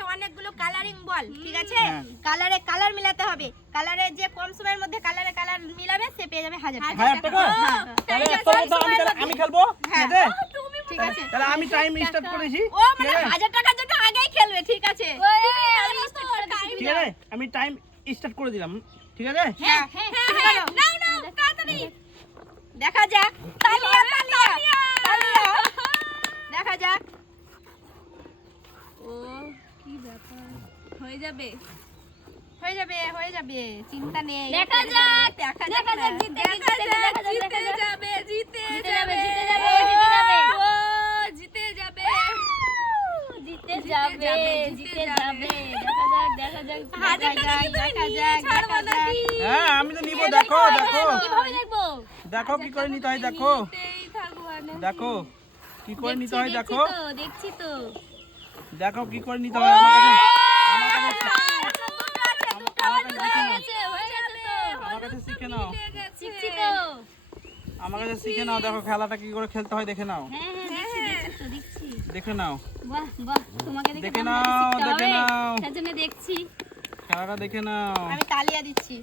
আছে অনেকগুলো কালারিং বল, ঠিক আছে? কালারে কালার মিলাতে হবে। কালারে যে কম সময়ের মধ্যে কালারে কালার মিলাবে সে পেয়ে যাবে 1000 টাকা। 1000 টাকা? তাহলে আমি খেলবো, ঠিক আছে? ঠিক আছে, তাহলে আমি টাইম স্টার্ট করেছি। ও মানে 1000 টাকার জন্য আগেই খেলবে, ঠিক আছে? ঠিক আছে, আমি টাইম স্টার্ট করে দিলাম, ঠিক আছে? হ্যাঁ হ্যাঁ নাও নাও তাড়াতাড়ি দেখা যাক। তালিয়া তালিয়া তালিয়া দেখা যাক। ও কি ব্যাপার, হয়ে যাবে হয়ে যাবে হয়ে যাবে, চিন্তা নেই। দেখা যাক দেখা দেখা যাক যাক জিতে যাবে জিতে যাবে ও জিতে যাবে জিতে যাবে দেখা যাক দেখা যাক দেখা যাক। হ্যাঁ আমি তো নিব, দেখো দেখো কিভাবে দেখবো দেখো কি করে নিতে হয়, দেখো জিতেই থাকবো না দেখো কি করে নিতে হয়, দেখো দেখছি তো দেখো কি করে নিতে হয়। আমার কাছে শিখে নাও, শিখছি তো আমার কাছে শিখে নাও। দেখো খেলাটা কি করে খেলতে হয় দেখে নাও, দেখছি দেখে নাও, বাহ বাহ তোমাকে দেখে দেখে নাও, দেখে নাও, তার জন্য দেখছি খেলাটা দেখে নাও। আমি তালিয়া দিচ্ছি।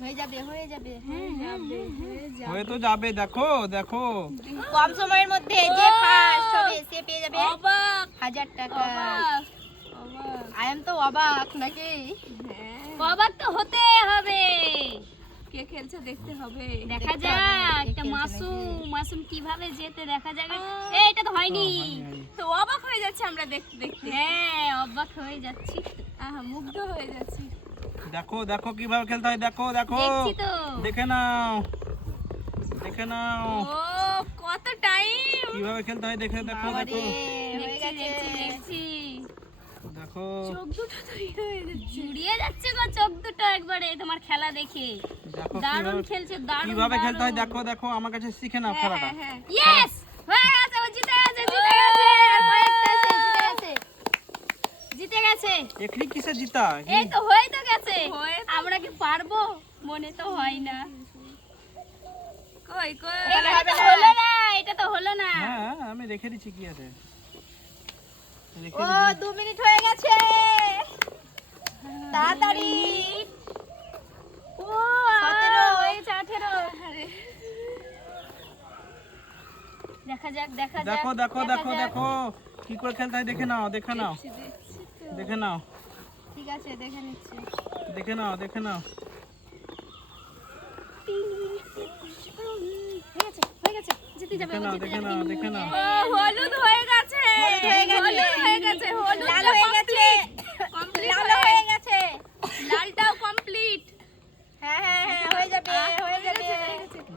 হয়ে যাবে হয়ে যাবে হয়ে তো যাবে, দেখো দেখো কম সময়ের মধ্যে যে ফার্স্ট হবে সে পেয়ে যাবে অবাক 1000 টাকা। অবাক আই এম তো অবাক নাকি? অবাক তো হতে হবে, কে খেলছে দেখতে হবে। দেখা দেখতে যাক হবে, কে একটা খেলছে মাসুম কিভাবে যেতে দেখা যাবে। এটা তো হয়নি। তো অবাক হয়ে যাচ্ছে আমরা দেখতে দেখতে, হ্যাঁ অবাক হয়ে যাচ্ছি, আহা মুগ্ধ হয়ে যাচ্ছি। দেখো দেখো কিভাবে খেলতে হয়, দেখো দেখো দেখছি তো দেখে নাও, দেখে নাও ও কত টাইম, কিভাবে খেলতে হয়, দেখে দেখো বাবারে, দেখো হয়ে গেছে। দেখছি দেখো চোখ দুটো তৈরি হয়ে যাচ্ছে। জুড়িয়ে যাচ্ছে গো চোখ দুটো একবারে তোমার খেলা দেখে। দেখো দারুণ কিভাবে খেলছে, দারুণ কিভাবে খেলতে হয়, দেখো দেখো আমার কাছে শিখে নাও খেলাটা। হ্যাঁ ইয়েস হয়ে গেছে, ও জিতে গেছে আর কয়েকটা আছে, জিতে গেছে। জিতে গেছে। এখনি কিসে জিতা? এই তো হয়ে তো গেছে, হয়ে তো আমরা কি পারবো? মনে তো হয় না। কই কই এটা তো হলো না, এটা তো হলো না। হ্যাঁ আমি রেখে দিচ্ছি, কি আছে রেখে ও দিচ্ছি। 2 মিনিট হয়ে গেছে, তাড়াতাড়ি। ও 17 হয়েছে 18। দেখা যাক দেখা যাক দেখো দেখো দেখা দেখো যাক। দেখো কি করে খেলতে হয়, দেখে নাও, দেখে নাও, দেখে নাও, ঠিক আছে দেখে নিচ্ছি। দেখে নাও, দেখে নাও। হয়ে গেছে জিতে যাবে, দেখে ও নাও, জিতে দেখে যাবে। নাও, দেখে নাও। ও হলুদ হয়ে গেছে, হলুদ হয়ে গেছে, হলুদ হয়ে গেছে, হলুদ লাল হয়ে গেছে, কমপ্লিট লাল হয়ে গেছে। লালটাও কমপ্লিট। হ্যাঁ হ্যাঁ হ্যাঁ হয়ে যাবে হয়ে যাবে।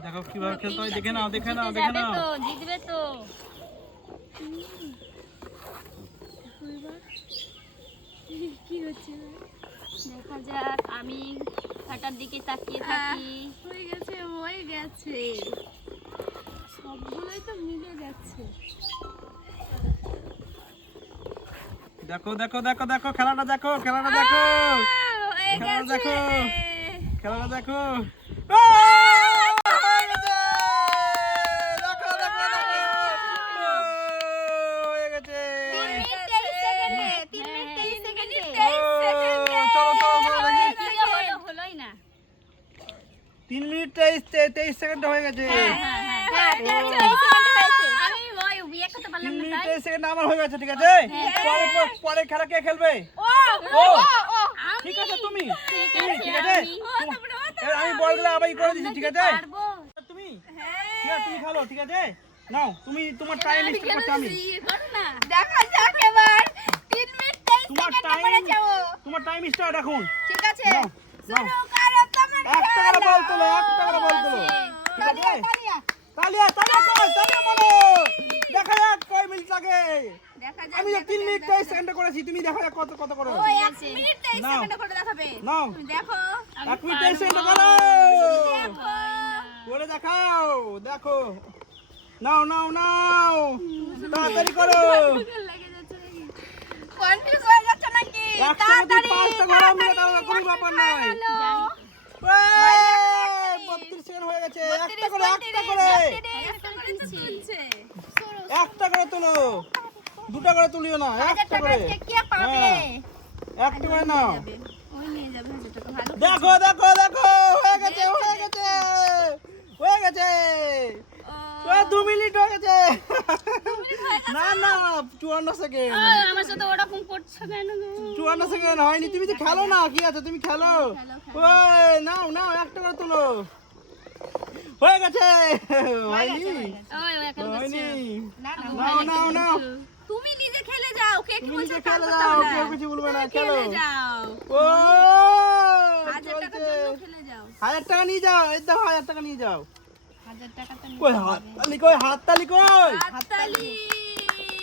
দেখো কিভাবে খেলতে হয়, দেখে নাও, দেখে নাও, জিতে দেখে যাবে নাও। তো, জিতবে তো। কি হচ্ছে, দেখা যাক, আমি কাটার দিকে তাকিয়ে থাকি। হয়ে গেছে হয়ে গেছে, সবগুলোই তো মিলে যাচ্ছে। দেখো দেখো দেখো দেখো খেলাটা দেখো, খেলাটা দেখো, হয়ে খেলাটা গেছে, দেখো, খেলাটা দেখো। দেখো, দেখো, দেখো। হয়ে গেছে। 3 মিনিট 23 সেকেন্ডে, 3 মিনিট 23 সেকেন্ডে। চলো, চলো, চলো দেখি। কি যে হলো, হলোই না। 3 মিনিট 23 সেকেন্ড হয়ে গেছে। হ্যাঁ 23 সেকেন্ডে হয়েছে। আমি ওই বিয়ে করতে 3 পারলাম না মিনিট তাই। 23 সেকেন্ড আমার হয়ে গেছে, ঠিক আছে? পরে খেলা কে খেলবে? ও ও ও ঠিক আছে, তুমি ঠিক তুমি, আছে, ঠিক আছে? আমি বলগুলো আবার করে দিচ্ছি, ঠিক আছে? পারবো। তুমি ঠিক আছে, তুমি খেলো, ঠিক আছে? নাও তুমি, তোমার টাইম স্টার্ট করছি আমি। করো না। দেখা যাক এবার। 3 মিনিট 23 তোমার সেকেন্ডে টাইম করেছে ও। তোমার টাইম স্টার্ট এখন। ঠিক আছে নাও, নাও। শুরু করো তোমার 1 টাকার বল তোলো, 1 টাকার বল তোলো। ঠিক আছে? তালিয়া তালিয়া তালিয়া তালিয়া কই, তালিয়া বলো। দেখা যাক কয় মিনিট লাগে। দেখা আমি যে 3 মিনিট 23 সেকেন্ডে করেছি, তুমি দেখা যাক কত কত করো। ও 1 মিনিট 23 নাও। সেকেন্ডে করে দেখাবে। নাও দেখো 1 মিনিট 23 সেকেন্ডে করো। করে দেখাও, দেখো। নাও নাও নাও, তাড়াতাড়ি করো। কনফিউজ হয়ে যাচ্ছে নাকি? একসাথে 5টা ঘোড়া মিলে তাহলে কোনো ব্যাপার নাই। এই, 32 সেকেন্ড হয়ে গেছে। একটা করে, একটা করে। একটা করে তোলো। দুটো করে তুলিও না, 1000 একটা টাকা করে। আজকে কে পাবে? হ্যাঁ, একটা করে নাও। ওই নিয়ে যাবে 1000 টাকা ভালো দেখো দেখো দেখো, হয়ে গেছে হয়ে গেছে হয়ে গেছে। 2 মিনিট হয়ে গেছে। না না, 54 সেকেন্ড। আমার সাথে ওরকম করছো কেন গো? 54 সেকেন্ড হয়নি, তুমি তো খেলো না, কি আছে তুমি খেলো। ওই নাও নাও, একটা করে তুলো। হয়ে গেছে। হয়নি ওই এখন হয়নি। না না, নাও নাও নাও, তুমি নিজে খেলে যাও কে কি তুমি বলছো নিজে তার খেলে কথা যাও, না। কেউ কিছু বলবে না, খেলো। খেলে যাও ও 1000 টাকার চলছে। জন্য খেলে যাও 1000 টাকা নিয়ে যাও, এই দাও 1000 টাকা নিয়ে যাও। 1000 টাকা তো কই হাততালি কই, হাততালি কই? হাততালি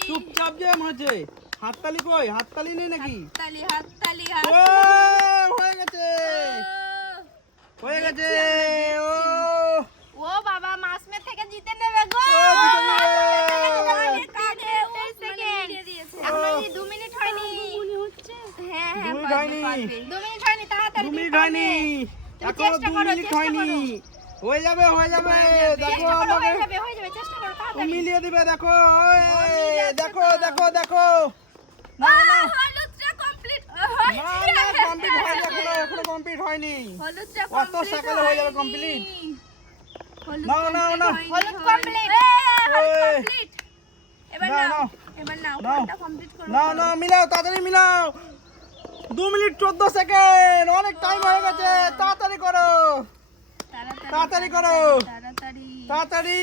চুপচাপ যে মনে হচ্ছে। হাততালি কই, হাততালি নেই নাকি? হাততালি হাততালি ও হয়ে গেছে হয়ে গেছে। ও ও বাবা, মাসমে থেকে জিতে নেবে গো। ও জিতে নেবে। কাটে 23 সেকেন্ড। এখন 2 মিনিট হয়নি। হ্যাঁ হ্যাঁ, 2 মিনিট হয়নি, 2 মিনিট হয়নি, তাড়াতাড়ি 2 তুমি মিনিট পারবে। হয়নি, তুমি এখনো চেষ্টা 2 করো, মিনিট চেষ্টা হয়নি। করো। হয়ে যাবে হয়ে যাবে, দেখো চেষ্টা করো, আমাকে হয়ে যাবে, চেষ্টা করো ও তাড়াতাড়ি। মিলিয়ে দিবে, দেখো ওই, দেখো দেখো দেখো। না না হলুদটা কমপ্লিট না না, কমপ্লিট হয়নি, এখনো কমপ্লিট হয়নি। হলুদটা কত সকালে হয়ে যাবে কমপ্লিট। নাও নাও নাও হলুদ কমপ্লিট। ওই, কমপ্লিট এবার নাও নাও নাও এবার নাও নাও। কোনটা কমপ্লিট করো নাও নাও, মিলাও তাড়াতাড়ি মিলাও। 2 মিনিট 14 সেকেন্ড, অনেক টাইম হয়ে গেছে, তাড়াতাড়ি করো তাড়াতাড়ি করো তাড়াতাড়ি তাড়াতাড়ি।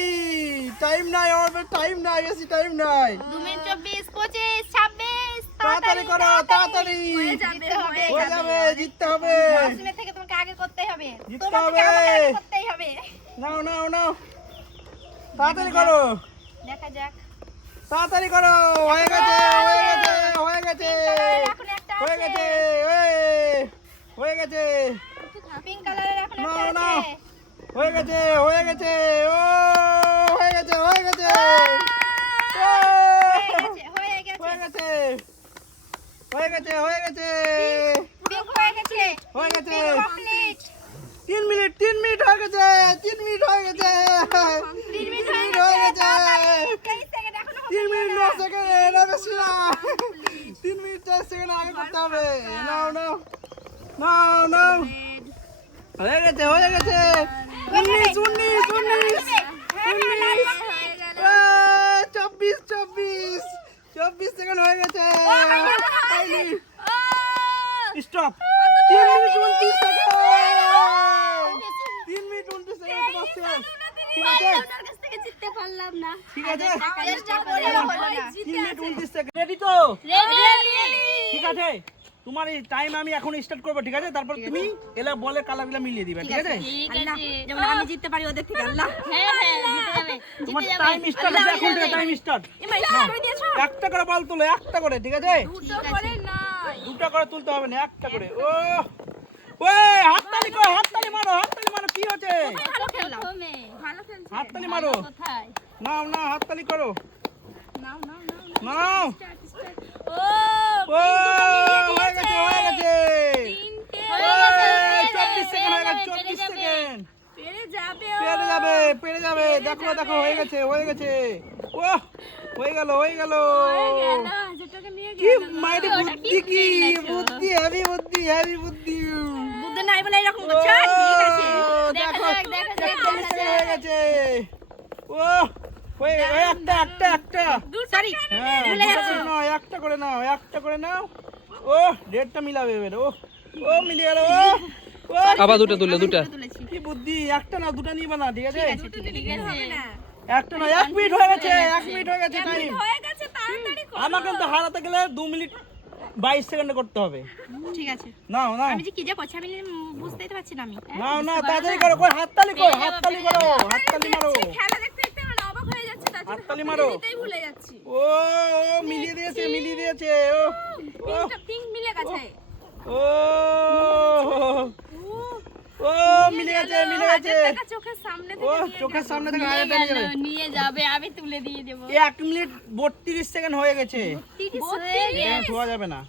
টাইম নাই, আমার টাইম নাই, বেশি টাইম নাই। 2 মিনিট 24, 25, 26, তাড়াতাড়ি করো তাড়াতাড়ি। জিততে হবে। হয়ে যাবে, জিততে হবে। মাসুমের থেকে তোমাকে আগে করতেই হবে। জিততে তোমার হবে। থেকে আমাকে আগে করতেই হবে। নাও নাও নাও, তাড়াতাড়ি করো দেখা যাক। তাড়াতাড়ি করো। হয়ে গেছে হয়ে গেছে হয়ে গেছে এখন একটা হয়ে আছে। গেছে, এই, হয়ে গেছে। পিঙ্ক কালারের এখন নাও, একটা নাও। আছে। হয়ে গেছে হয়ে গেছে, ও হয়ে গেছে হয়ে গেছে। হয়ে গেছে, হয়ে গেছে হয়ে গেছে হয়ে গেছে পিঙ্ক হয়ে গেছে। হয়ে গেছে। কমপ্লিট। 3 মিনিট 3 মিনিট হয়ে গেছে, 3 মিনিট হয়ে গেছে, 3 মিনিট হয়ে গেছে, 23 সেকেন্ড এখনো 3 মিনিট 9 সেকেন্ড, না বেশি না, 3 মিনিট 4 সেকেন্ড আগে করতে হবে। নাও নাও নাও নাও, হয়ে গেছে হয়ে গেছে। 19 19 19 24 24 24 সেকেন্ড হয়ে গেছে। Stop. 3 minute 29 second, 3 minute 29 second তোমার শেষ। ঠিক আছে ওনার কাছ থেকে জিততে পারলাম না। ঠিক আছে, চেষ্টা করেও হলো না। 3 মিনিট 29 সেকেন্ড। রেডি তো? ঠিক আছে, তোমার এই টাইম আমি এখন স্টার্ট করবো, ঠিক আছে? তারপর তুমি এলা বলে কালারগুলো মিলিয়ে দিবে, ঠিক আছে? ঠিক আল্লাহ, আছে। যেমন আমি জিততে পারি ওদের থেকে। আল্লাহ, হ্যাঁ হ্যাঁ জিতে যাবে। তোমার জিতে যাবে। টাইম স্টার্ট হবে এখন থেকে, টাইম স্টার্ট। এমা স্টার্ট করে দিয়েছো। একটা করে বল তুলো, একটা করে, ঠিক আছে? দুটো করে না দুটো করে তুলতে হবে না, একটা করে। ও ওই, হাততালি করো, হাততালি মারো, হাততালি মারো, কি হচ্ছে? ভালো খেললাম। প্রথমে ভালো খেলছে হাততালি মারো, কোথায়? নাও নাও, হাততালি করো, নাও নাও নাও নাও। ও ও হয়ে গেছে হয়ে গেছে। তিনটে ওই, 24 সেকেন্ড হয়ে গেছে, 24 সেকেন্ড। পেরে যাবে পেরে যাবে পেরে যাবে, দেখো দেখো, হয়ে গেছে হয়ে গেছে। ও হয়ে গেল হয়ে গেল। 1000 টাকা নিয়ে কি মাইরি বুদ্ধি, কি বুদ্ধি, হেভি বুদ্ধি, হেভি বুদ্ধি। বুদ্ধি নাই বলে এরকম করছো। ঠিক আছে। দেখো দেখা যাক, 40 সেকেন্ড হয়ে গেছে। ও হয়ে গেছে, একটা একটা একটা। সরি, হ্যাঁ, দুটো করে নাও, একটা করে নাও, একটা করে নাও। ও ডেটটা মিলাবে এবার। ও ও মিলিয়ে গেল। ও ও আবার দুটো তুললে, দুটো। তুলেছি। কি বুদ্ধি, একটা না দুটো নিবা না, ঠিক আছে? ঠিক আছে। একটা না, 1 মিনিট হয়ে গেছে, 1 মিনিট হয়ে গেছে টাইম। হয়ে গেছে তাড়াতাড়ি করো আমাকে তো হারাতে গেলে 2 মিনিট 22 সেকেন্ডে করতে হবে। ঠিক আছে। নাও নাও আমি যে কি যে করছি আমি বুঝতেই তো পারছি না আমি। নাও নাও, তাড়াতাড়ি করো, কই হাততালি কই, হাততালি করো, হাততালি মারো, খেলা দেখতে দেখতে আমার অবাক হয়ে যাচ্ছে তার জন্য হাততালি মারো। দিতেই ভুলে যাচ্ছি ও ও মিলিয়ে দিয়েছে মিলিয়ে দিয়েছে। ও ও পিঙ্ক মিলে গেছে ও ও মিলে গেছে মিলে গেছে। টাকা চোখের সামনে ও থেকে চোখের সামনে থেকে 1000 টাকা নিয়ে যাবে। নিয়ে যাবে, আমি তুলে দিয়ে দেবো। 1 মিনিট 32 সেকেন্ড হয়ে গেছে। এটা ছোঁয়া যাবে না।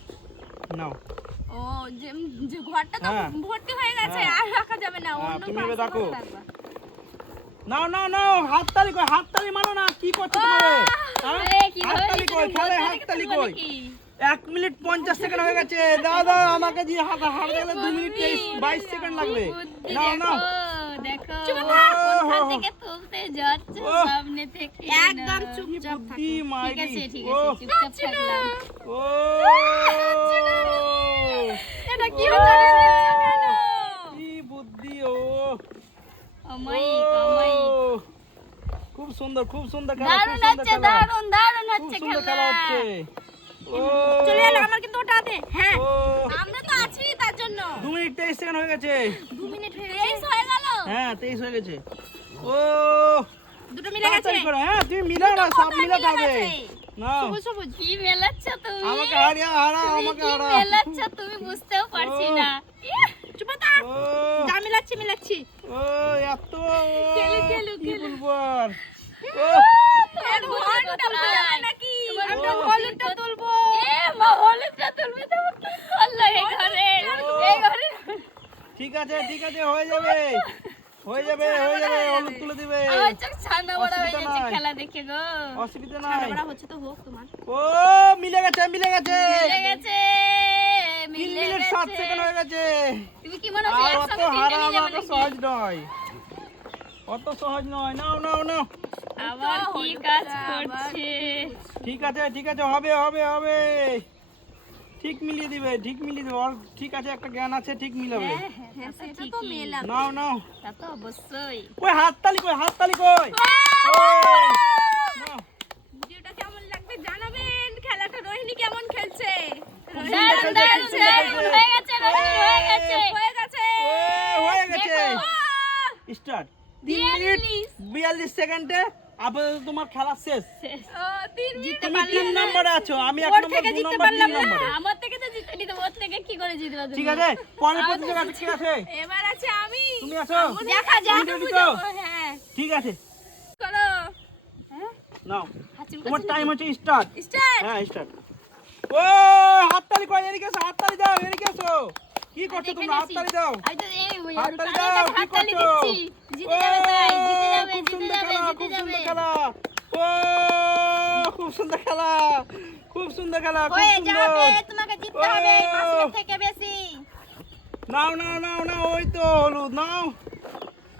নাও ও যে যে ঘরটা তো হ্যাঁ। ভর্তি হয়ে গেছে হ্যাঁ। আর রাখা যাবে না হ্যাঁ, অন্য তুমি পাশে এবার রাখো। রাখবা। নাও নাও নাও, হাততালি কই, হাততালি মারো না, কি করছো তোমারে? হ্যাঁ? হাততালি কই, খেলায় হাততালি কই। 1 মিনিট 50 সেকেন্ড হয়ে গেছে। দাও দাও আমাকে দিয়ে হাতে গেলে 2 মিনিট 22 সেকেন্ড লাগবে। নাও নাও। দেখো চুপ কোথা থেকে তুলতে যাচ্ছ সামনে থেকে একদম নাও। চুপচাপ থাকো। বুদ্ধি ঠিক মাইরি। আছে ঠিক আছে চুপচাপ থাকলাম। ও এটা কি হচ্ছে কেন? কি বুদ্ধি ও। অমায়িক অমায়িক। খুব সুন্দর খেলা, দারুণ খুব সুন্দর হচ্ছে খেলা। দারুণ খুব হচ্ছে সুন্দর খেলা। খেলা হচ্ছে। ও চলে এলো, আমার কিন্তু ওটা হাতে। হ্যাঁ, ও আমরা তো আছি তার জন্য। 2 মিনিট 23 সেকেন্ড হয়ে গেছে। 2 মিনিট হয়ে গেছে। হয়ে গেল। হ্যাঁ 23 হয়ে গেছে। ও দুটো মিলে গেছে। তাড়াতাড়ি করো, হ্যাঁ তুমি মিলাও না, সব মিলাতে হবে। নাও সবুজ সবুজ কি মেলাচ্ছ তুমি? আমাকে হারিয়ে হারাও, তুমি আমাকে কি হারাও। মেলাচ্ছ তুমি বুঝতেও পারছি ও। না। চুপ থাক। ও যা মিলাচ্ছি। ও এত খেলু, কি বলবো আর। ও এর ঘন্টা তুলতে যাবে নাকি? আমরা ও। হলুদটা তুলবো। মা হলুদটা তুলবে তো কি করলো এই ঘরে? এই ঘরে ঠিক আছে হয়ে যাবে হলুদ তুলে দিবে। আমার চোখ ছানা বড় হয়ে অসুবিধা যাচ্ছে নাই। খেলা দেখে গো। অসুবিধা নাই। বড়া হচ্ছে তো হোক তোমার। ও মিলে গেছে মিলে গেছে 3 মিলে মিনিট 7 গেছে। সেকেন্ড হয়ে গেছে। তুমি কি মনে হচ্ছে আর অত একসঙ্গে হারা তিনটে নিয়ে যাবে আমাকে নাকি? সহজ নয়, অত সহজ নয়। নাও আবার কি কাজ করছে? ঠিক আছে হবে ঠিক মিলিয়ে দিবে ওর ঠিক আছে, একটা জ্ঞান আছে, ঠিক মিলাবে। হ্যাঁ, তা সেটা তো ঠিকই। মেলাম। নাও তা তো অবশ্যই। কই হাততালি কই ওই, নাও। ভিডিওটা কেমন লাগবে জানাবেন। খেলাটা রোহিণী কেমন খেলছে? দারুণ হয়ে গেছে হয়ে গেছে। হয়ে গেছে। হয়ে গেছে। দেখো। স্টার্ট। 3 মিনিট 42 সেকেন্ডে আপাতত তোমার খেলা শেষ। ও, 3 মিনিট তুমি 3 নম্বরে আছো, আমি 1 ওর নম্বর, থেকে 2 জিততে নম্বর, 3 পারলাম না। নম্বরে। আমার থেকে তো জিতে নিতে, ওর থেকে কি করে জিতবা তুমি? ঠিক আছে, পরের প্রতিযোগিতা কি আছে? এবার আছে আমি। তুমি আছো? দেখা যাক। তুমি ready তো? হ্যাঁ, ঠিক আছে, করো। নাও। হাঁচি তোমার টাইম হচ্ছে স্টার্ট। স্টার্ট। হ্যাঁ স্টার্ট। ও হাততালি কই, এদিকে এসো, হাততালি দাও, এদিকে এসো। কি করছো তোমরা? হাততালি দাও। আমি তো এই হাততালি কানের দাও, কাছে কি হাততালি করছো? দিচ্ছি। জিতে যাবে তাই, জিতে যাবে, খুব জিতে সুন্দর যাবে, খেলা, জিতে খুব যাবে। সুন্দর খেলা। ও খুব সুন্দর খেলা, খুব সুন্দর খেলা, খুব হয়ে সুন্দর। যাবে, তোমাকে জিততে হবে 5 মিনিট থেকে বেশি। নাও, ওই তো হলুদ, নাও।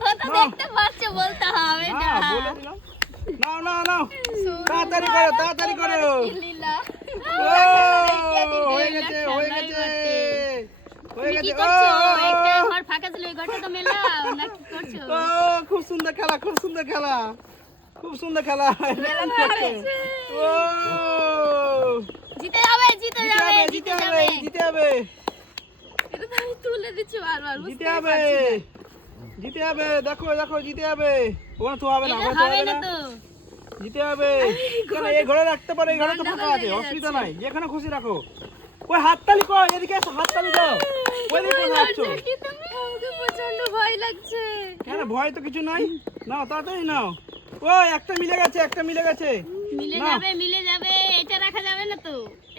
ও তো নাও। দেখতে পাচ্ছে, বলতে হবে না। বলে দিলাম। নাও। তাড়াতাড়ি করো। লীলা। ও হয়ে গেছে। তুমি কি করছো? একটা ঘর ফাঁকা ছিল, এই ঘরটা তো মেলাও না, কি করছো? ও খুব সুন্দর খেলা। ও জিতে যাবে, জিতে যাবে, জিতে যাবে। জিতে হবে। এটা তো আমি তুলে দিচ্ছি বারবার। জিতে হবে। দেখো জিতে হবে। ওখানে তো হবে না, এটা ওখানে তো হবে হবে না না। তো। জিতে হবে। কেন এই ঘরে রাখতে পারো, এই ঘরে তো ফাঁকা আছে, অসুবিধা নাই, যেখানে খুশি রাখো। কই হাততালি কই, এদিকে এসো, হাততালি দাও। ওইদিকে কোথায় যাচ্ছো? কি তুমি? আমাকে প্রচন্ড ভয় লাগছে। কেন ভয় তো কিছু নাই, নাও তাড়াতাড়ি নাও। ও একটা মিলে গেছে। না। মিলে যাবে। এটা রাখা যাবে না তো।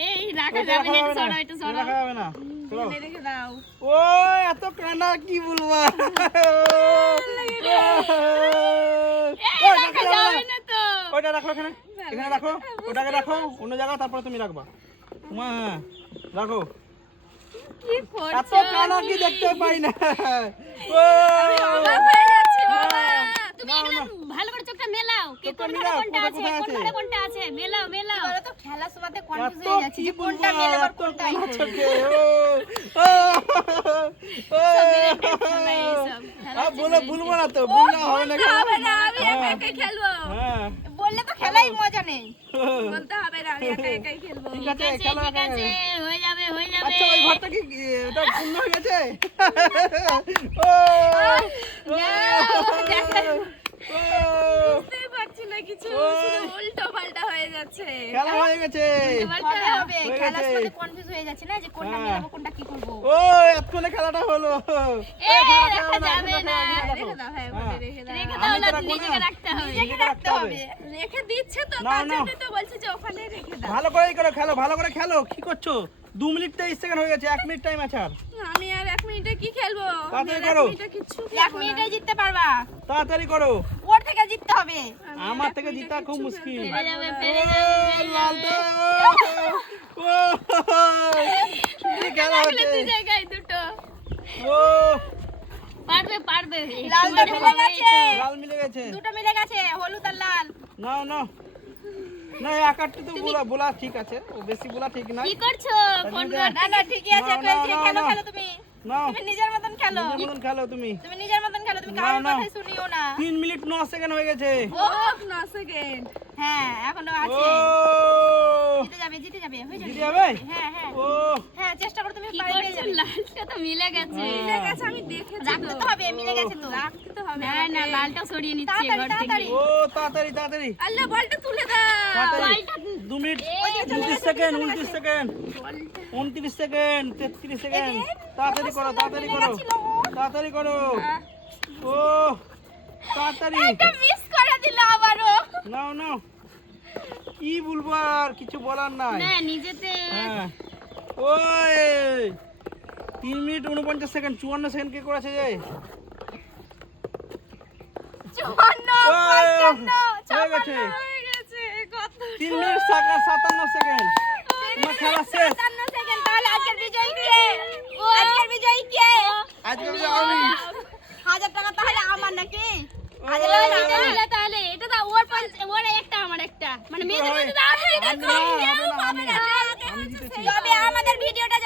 এই রাখা এটা যাবে না, এটা রাখা সরো, যাবে এটা না, সরো। রাখা যাবে না। চলো। এনে রেখে দাও। ও এত কানা কি বলবা। এই রাখা যাবে না তো। ওইটা রাখো এখানে রাখো, ওটাকে রাখো অন্য জায়গায়, তারপরে তুমি রাখবা। মা রাখো। কি এত করছো? কানা কি দেখতে পাই না। ও অবাক হয়ে যাচ্ছি বাবা। তুমি এগুলো ভালো করে চোখটা মেলাও। কে চোখটা কোন মেলাও, ঘরে কোনটা কোনটা আছে, কোথায় কোন আছে? ঘরে কোনটা আছে, মেলাও। এবারে তো খেলার সময়তে এত কনফিউজ হয়ে যাচ্ছি কি যে বলবো, কোনটা মেলে আবার এত কোনটা কানা ইয়ে। চোখে। বলবো না তো, বললে হবে না কেন? হবে না, আমি একা একাই খেলবো। হ্যাঁ বললে তো খেলাই মজা নেই। বলতে হবে না, আমি একা একাই খেলবো। ঠিক ঠিক আছে, আছে, খেলো ঠিক আছে, হয়ে যাবে। আচ্ছা ওই ঘরটা কি এটা পূর্ণ হয়ে গেছে? ও বুঝতেই পারছি না কিছু, শুধু উল্টো পাল্টা হয়ে যাচ্ছে। খেলা হয়ে গেছে। হবে হবে, হয়ে খেলার গেছে। সময়তে কনফিউজ হয়ে যাচ্ছে না যে কোনটা হ্যাঁ। মেলাবো কোনটা কি করবো। ও এতক্ষণে খেলাটা হলো। এই, খেলা রাখা হবে যাবে না। রেখে দাও, হ্যাঁ ওখানে রেখে দাও। রেখে আমি দাও তো না, রাখবো নিজেকে না। রাখতে হবে। নিজেকে রাখতে হবে। রেখে দিচ্ছে তো, না, তার না। জন্য তো বলছি যে ওখানে রেখে দাও। ভালো করে খেলো, ভালো করে খেলো। কি করছো? 2 মিনিট 23 সেকেন্ড হয়ে গেছে, 1 মিনিট টাইম আছে আর। আমি আর 1 মিনিটে কি খেলবো? আমি তাড়াতাড়ি আর 1 করো। মিনিটে কিচ্ছু 1 মিনিটে জিততে পারবা। তাড়াতাড়ি করো। ওর থেকে জিততে হবে। আমার থেকে জিতা খুব মুশকিল। পেরে যাবে, পেরে ও, যাবে। লালটা, ও, কি খেলা হচ্ছে? দুই জায়গায় দুটো। ও, পারবে, পারবে। লালটা একটু মিলে গেছে। লাল মিলে গেছে। দুটো মিলে গেছে, হলুদ আর লাল। নাও নাও না, এই আকারটা তো বলা ঠিক আছে, ও বেশি বলা ঠিক না। কি করছো? ফোন না, কর। না না ঠিকই আছে, না, খেলছি। না, খেলো না। খেলো তুমি। নাও তুমি নিজের মতন খেলো। নিজের মতন খেলো তুমি। তুমি নিজের মতন খেলো, তুমি না, কারোর না। কথা শুনিও না। 3 মিনিট 9 সেকেন্ড হয়ে গেছে। ও 9 সেকেন্ড। হ্যাঁ এখনো ও, আছে। জিতে যাবে হয়ে জিতে যাবে। যাবে? হ্যাঁ হ্যাঁ ও, হ্যাঁ, চেষ্টা করো, তুমি কি পারবে করছো? যাবে। লালটা তো মিলে গেছে। মিলে গেছে, আমি দেখেছি রাখতে তো হবে, মিলে গেছে তো। রাখতে তো হবে। না না, লালটা সরিয়ে নিচ্ছি তাড়াতাড়ি, এবার থেকে। তাড়াতাড়ি। ও, তাড়াতাড়ি তাড়াতাড়ি আল্লাহ বলটা তুলে দাও। তাড়াতাড়ি। বলটা 2 minute 29 second, 29 second, 29 second, 33 second. তাড়াতাড়ি করো, তাড়াতাড়ি করো, তাড়াতাড়ি করো। ও, তাড়াতাড়ি। মিস করে দিল আবারও। নাও নাও, কি বলবো আর কিছু বলার নাই। না নিজেতে হ্যাঁ, ওই 3 মিনিট 49 সেকেন্ড, 54 সেকেন্ড কে করেছে যে? 54, ওই, 55, হয়ে গেছে। হয়ে গেছে কত 3 মিনিট 57 সেকেন্ড। তোমার খেলা শেষ। 57 সেকেন্ড। তাহলে আজকের বিজয়ী কে? আজকের বিজয়ী কে? আজকে আমি 1000 টাকা তাহলে আমার নাকি? এটা নিলে তাহলে এটা তো ওর একটা আমার একটা মানে মেয়েদের মধ্যে দাও আমি না, হবে না, আমি জিতেছি। তবে আমাদের ভিডিওটা